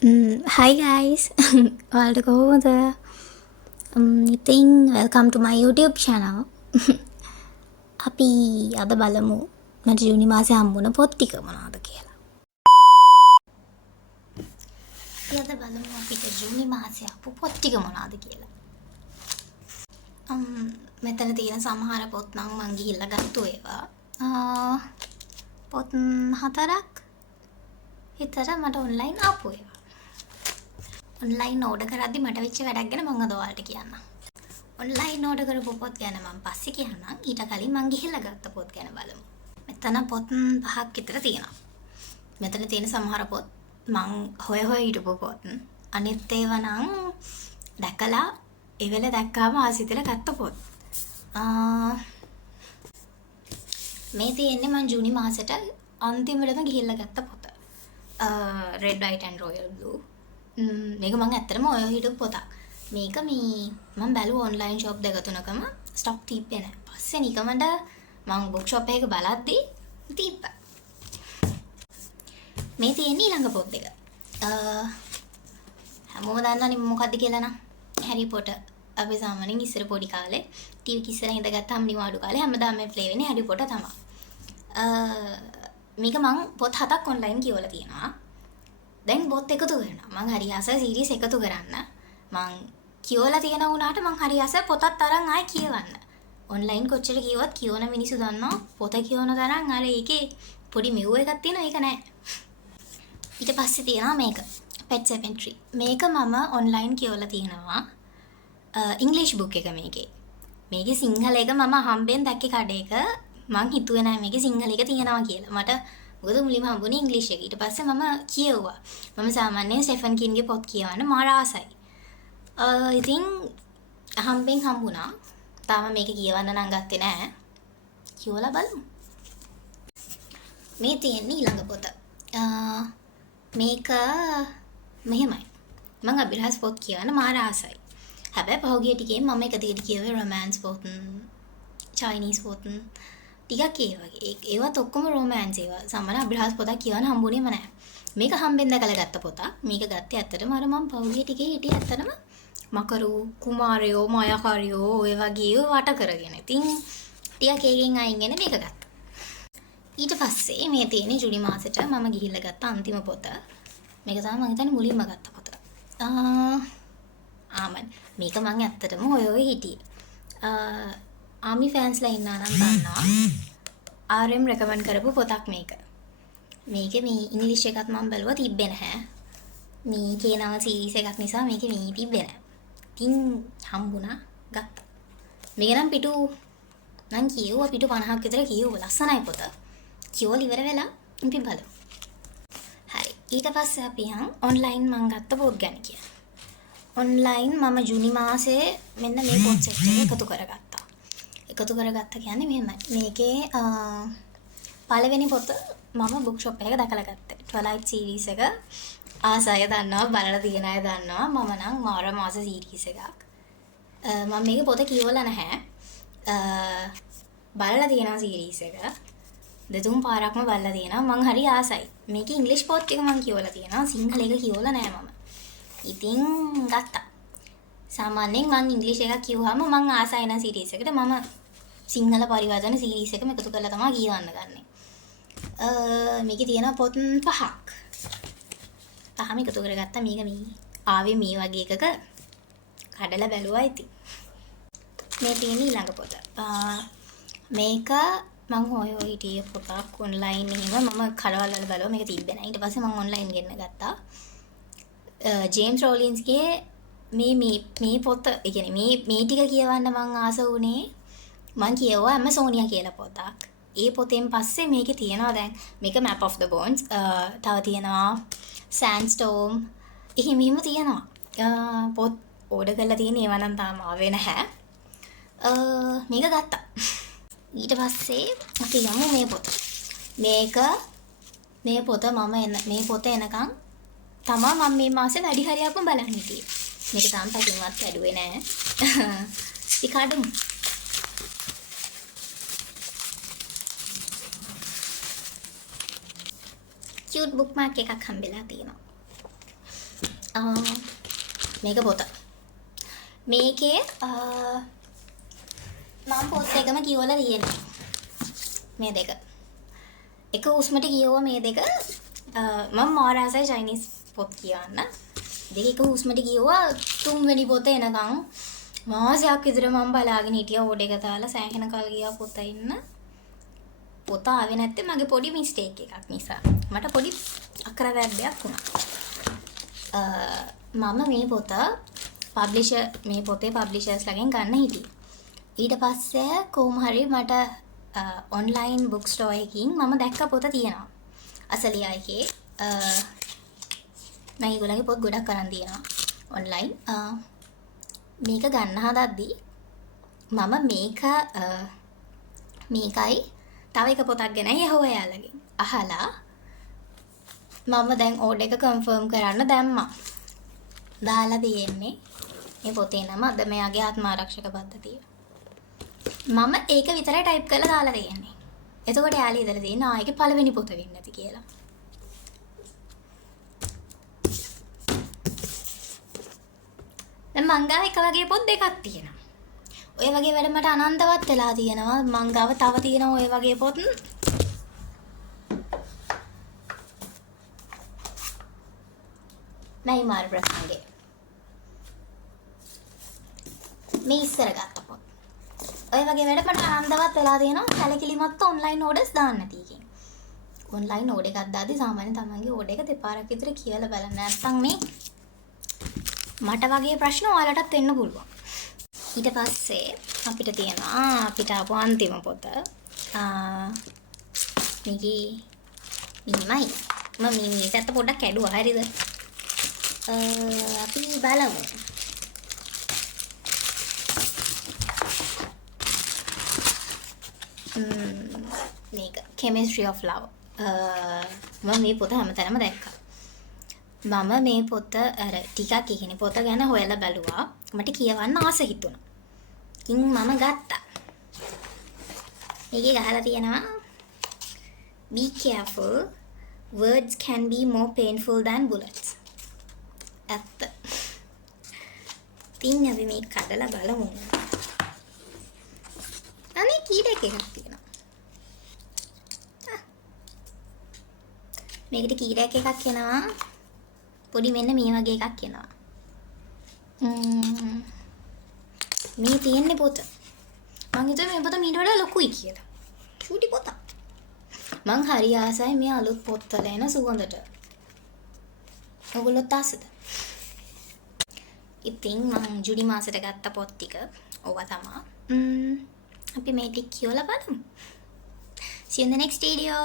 Hi guys, ඔයාලට කොහොමද? ඉතින් welcome to my YouTube channel. අපි අද බලමු මට ජූනි මාසේ හම්බුණ පොත් ටික මොනවද කියලා. අපි අද බලමු අපිට ජූනි මාසේ ආපු පොත් ටික මොනවද කියලා. මෙතන තියෙන සමහර පොත් නම් මං ගිහිල්ලා ගත්තු ඒවා. පොත් 4ක් විතර මට ඔන්ලයින් ආපු ඒවා. ඔන්ලයින් ඕඩර් කරද්දි මට වෙච්ච වැඩක් ගැන මම අද ඔයාලට කියන්නම්. ඔන්ලයින් ඕඩර් කරපු පොත් ගැන මම පස්සේ කියන්නම්. ඊට කලින් මං ගිහිල්ලා ගත්ත පොත් ගැන බලමු. මෙතන පොත් 5ක් විතර තියෙනවා. මෙතන තියෙන සමහර පොත් මං හොය හිටපු පොත්. අනිත් ඒවා නම් දැකලා ඒ වෙලේ දැක්කාම ආසිතල ගත්ත පොත්. මේ තියෙන්නේ මං ජූනි මාසෙට අන්තිමටම ගිහිල්ලා ගත්ත පොත. Red, White and Royal Blue. මේක මං ඇත්තටම ඔය හිටපු පොතක්. මේක මම බැලුවා ඔන්ලයින් ෂොප් දෙක තුනකම ස්ටොක් තිබ්බේ නැහැ. පස්සේ නිකමඩ මං බුක් ෂොප් එකක බලද්දි තිබ්බා. මේ තියෙන්නේ ඊළඟ පොත් දෙක. හැමෝම දන්නවනේ මොකද්ද කියලා නම්. හැරි පොටර්. අපි සාමාන්‍යයෙන් ඉස්සර පොඩි කාලේ ටීවී කිස්සර හින්දාගත්තාම නිවාඩු කාලේ හැමදාම මේ ප්ලේ වෙන්නේ හැරි පොටර් තමයි. මේක මං පොත් 7ක් ඔන්ලයින් කියවලා තියෙනවා. දැන් පොත් එකතු කරනවා. මං හරි ආසයි සීරීස් එකතු කරන්න. මං කියවලා තියෙන උනාට මං හරි ආසයි පොතත් තරම් ආයි කියවන්න. ඔන්ලයින් කොච්චර කියවත් කියවන මිනිස්සු දන්නවා පොත කියවන තරම් අර ඒකේ පොඩි මෙව් එකක් තියෙනවා ඒක නෑ. ඊට පස්සේ තියෙනවා මේක. Pet Sematary. මේක මම ඔන්ලයින් කියවලා තියෙනවා. ඉංග්‍රීසි බුක් එක මේකේ. මේකේ සිංහල එක මම හම්බෙන් දැක්කේ කඩේක. මං හිතුවේ නෑ මේකේ සිංහල එක තියෙනවා කියලා. මට මොකද මුලින්ම හම්බුනේ ඉංග්‍රීසි එක. ඊට පස්සේ මම කියෙව්වා. මම සාමාන්‍යයෙන් ස්ටෙෆන් කින්ගේ පොත් කියවන්න මාර ආසයි. ඉතින් හම්බෙන් හම්බුණා. තාම මේක කියවන්න නම් ගත්තේ නෑ. කියවලා බලමු. මේ තියෙන්නේ ඊළඟ පොත. මේක මෙහෙමයි. මම අභිරහස් පොත් කියවන්න මාර ආසයි. හැබැයි පහුගිය ටිකේ මම එක දිගට කියවේ රොමෑන්ස් පොත්, චයිනීස් පොත් ටිකක් ඒ වගේ. ඒවත් ඔක්කොම රොමෑන්ස් ඒවා. සමහර අභිරහස් පොතක් කියවන්න හම්බුනේම නැහැ. මේක හම්බෙන් දැකලා ගත්ත පොතක්. මේක ගත්තේ ඇත්තටම අර මම පහුගිය ටිකේ හිටියේ ඇත්තටම මකරු, කුමාරයෝ, මායාකාරියෝ ඔය වගේ වට කරගෙන. ඉතින් ටිකක් ඒකෙන් අයින් වෙන මේක ගත්තා. ඊට පස්සේ මේ තියෙන්නේ ජූලි මාසෙට මම ගිහිල්ලා ගත්ත අන්තිම පොත. මේක තමයි මම හිතන්නේ මුලින්ම ගත්ත පොත. මේක මම ඇත්තටම ඔය හිටියේ. ආමි ෆෑන්ස්ලා ඉන්නා නම් දන්නවා. RM රෙකමන්ඩ් කරපු පොතක් මේක. මේකේ මේ ඉංග්‍රීසි එකත් මම බැලුවා තිබ්බේ නැහැ. මේ කියනවා සීරීස් එකක් නිසා මේකේ මේ තිබ්බේ නැහැ. ඉතින් හම්බුණා ගත්තා. මේක නම් පිටු නම් කියුවා පිටු 50ක් විතර කියුවා. ලස්සනයි පොත. කියවල ඉවර වෙලා අපි බලමු. හරි. ඊට පස්සේ අපි ඔන්ලයින් මම ගත්ත පොත් ගැන කියන්න. ඔන්ලයින් මම ජූනි මාසේ මෙන්න මේ පොත් සෙට් එක එකතු කරගත්තා. එකතු කරගත්තා කියන්නේ මෙහෙමයි. මේකේ පළවෙනි පොත මම බුක් ෂොප් එකක දැකලා ගත්තා. ට්වයිලයිට් සීරීස් එක ආසය දන්නවා බලලා තියෙන අය දන්නවා. මම නම් මාර මාස සීරීස් එකක්. මම මේක පොත කියවලා නැහැ. බලලා තියෙනවා සීරීස් එක. දෙතුන් පාරක්ම බලලා තියෙනවා. මං හරි ආසයි. මේකේ ඉංග්‍රීසි පොත් ටික මං කියවලා තියෙනවා. සිංහල එක කියවලා නැහැ මම. ඉතින් ගත්තා. සාමාන්‍යයෙන් මං ඉංග්‍රීසි එකක් කියවුවාම මං ආසයි නම් සීරීස් එකට මම සිංහල පරිවර්තන සීරීස් එකම එකතු කරලා තමයි කියවන්න ගන්නෙ. මේකේ තියෙනවා පොත් 5ක්. පහම එකතු කරගත්තා. මේක මේ ආවේ මේ වගේ එකක කඩලා බැලුවා ඉතින්. මේ තියෙන ඊළඟ පොත. මේක මං හොය හිටියේ පොතක් ඔන්ලයින් එහෙම මම කඩවල වල බලුවා මේක තිබ්බේ නැහැ. ඊට පස්සේ මං ඔන්ලයින් ගෙන්න ගත්තා. ජේම්ස් රෝලින්ස්ගේ මේ පොත කියන්නේ මේ ටික කියවන්න මං ආස වුණේ මං කියවුවා ඇමසෝනියා කියලා පොතක්. ඒ පොතෙන් පස්සේ මේකේ තියෙනවා දැන් මේක Map of the Bones. තව තියෙනවා Sandstorm. එහෙම තියෙනවා. පොත් ඕඩර් කරලා තියෙන ඒවා නම් තාම ආවේ නැහැ. මේක ගත්තා. ඊට පස්සේ අපි යමු මේ පොත. මේ පොත එනකන් තමා මම මේ මාසේ වැඩි හරියක්ම බලන් හිටියේ. මේක තාම පැකින්වත් වැඩුවේ නෑ. ඉතින් cute bookmark එකක් හම්බෙලා තියෙනවා. මේක පොත. මේකේ මම පොත් දෙකම කියවලා තියෙනවා. මේ දෙක. එක හුස්මට කියවුවා මේ දෙක. මම මාරාසයි චයිනීස් පොත් කියවන්න. දෙක එක හුස්මට කියවුවා තුන්වෙනි පොත එනකන් මාසයක් විතර මම බලාගෙන හිටියා ඕඩ එක දාලා සෑහෙන කල් ගියා පොත ඉන්න. පොත ආවේ නැත්තේ මගේ පොඩි මිස්ටේක් එකක් නිසා. මට පොඩි අකරවැද්දයක් වුණා. මම මේ පොත මේ පොතේ පබ්ලිෂර්ස් ළගෙන් ගන්න හිටියේ. ඊට පස්සේ කොහොම හරි මට ඔන්ලයින් බුක් ස්ටෝර් එකකින් මම දැක්ක පොත තියෙනවා. අසලියා එකේ මම ඒගොල්ලන්ගේ පොත් ගොඩක් අරන් තියෙනවා ඔන්ලයින්. මේක ගන්න හදද්දී මම මේකයි තව එක පොතක් ගැන යහුවයාලගෙන් අහලා මම දැන් ඕඩර් එක කන්ෆර්ම් කරන්න දැම්මා. දාලා තියෙන්නේ මේ පොතේ නම අද මෙයාගේ ආත්ම ආරක්ෂක පද්ධතිය. මම ඒක විතරයි ටයිප් කරලා දාලා තියෙන්නේ. එතකොට යාළුවා ඉදලා තියෙනවා ඒකේ පළවෙනි පොත වෙන්නේ නැති කියලා. දැන් මං ගාව එක වගේ පොත් දෙකක් තියෙනවා. ඔය වගේ වැඩ මට අනන්තවත් වෙලා තියෙනවා. මං ගාව තව තියෙනවා ඔය වගේ පොත්. නයි මාර ප්‍රශ්නගේ. මේ ඉස්සර ගත්ත පොත්. ඔය වගේ වැඩ මට අනන්තවත් වෙලා තියෙනවා. සැලකිලිමත් ඔන්ලයින් ඕඩර්ස් දාන්න නැති එකෙන්. ඔන්ලයින් ඕඩර් එකක් දාද්දි සාමාන්‍යයෙන් තමන්ගේ ඕඩර් එක දෙපාරක් විතර කියලා බලන්න. නැත්නම් මේ මට වගේ ප්‍රශ්න ඔයාලටත් එන්න පුළුවන්. ඊට පස්සේ අපිට තියෙනවා අපිට ආපු අන්තිම පොත. මේකේ මීමයි. මම මේ පැත්ත පොඩ්ඩක් කැඩුවා. හරිද? අපි බලමු. මේක Chemistry of Love. මම මේ පොත හැමතැනම දැක්කා. මම මේ පොත අර ටිකක් කියන්නේ පොත ගැන හොයලා බැලුවා. මට කියවන්න ආස හිතුණා. ඉතින් මම ගත්තා. මේකේ ගහලා තියෙනවා Be careful. Words can be more painful than bullets. ඇත්ත. ඉතින් අපි මේක කඩලා බලමු. අනේ කීඩයක් එකක් තියෙනවා. මේකට කීඩයක් එකක් එනවා. පොඩි මෙන්න මේ වගේ එකක් එනවා. මේ තියෙන්නේ පොත. මං හිතුවේ මේ පොත මීට වඩා ලොකුයි කියලා. චූටි පොතක්. මං හරි ආසයි මේ අලුත් පොත්වල එන සුවඳට. ඔයගොල්ලෝ තාසද? ඉතින් මං ජුනි මාසෙට ගත්ත පොත් ටික ඕවා තමයි. අපි මේ ටික කියවලා බලමු. See you in the next video.